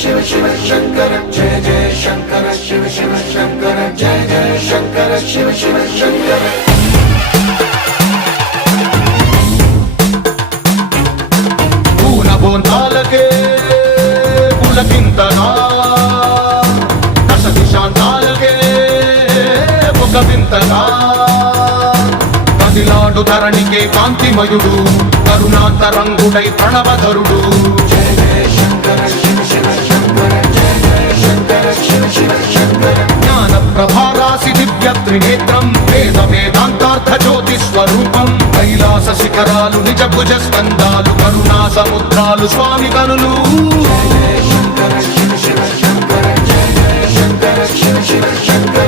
शिव शिव शंकर जय जय शंकर शिव शिव शंकर जय जय शंकर शिव शिव शंकर బోంతాలకే పులకింతగా దశ దిశాంతాలకే ఒక వింతగా కదిలాడు ధరణికే కాంతిమయుడు కరుణాంతరంగుడై ప్రణవధరుడు जय जय शंकर शिव शिव शंकर जय जय शंकर शिव शिव शंकर జ్ఞాన ప్రభారాసి దివ్య త్రినేత్రం వేద వేదాంతార్థ జ్యోతి స్వరూపం కైలాస శిఖరాలు నిజ భుజ స్కందాలు కరుణా సముద్రాలు స్వామి కనులు जय जय शंकर शिव शिव शंकर जय जय शंकर शिव शिव शंकर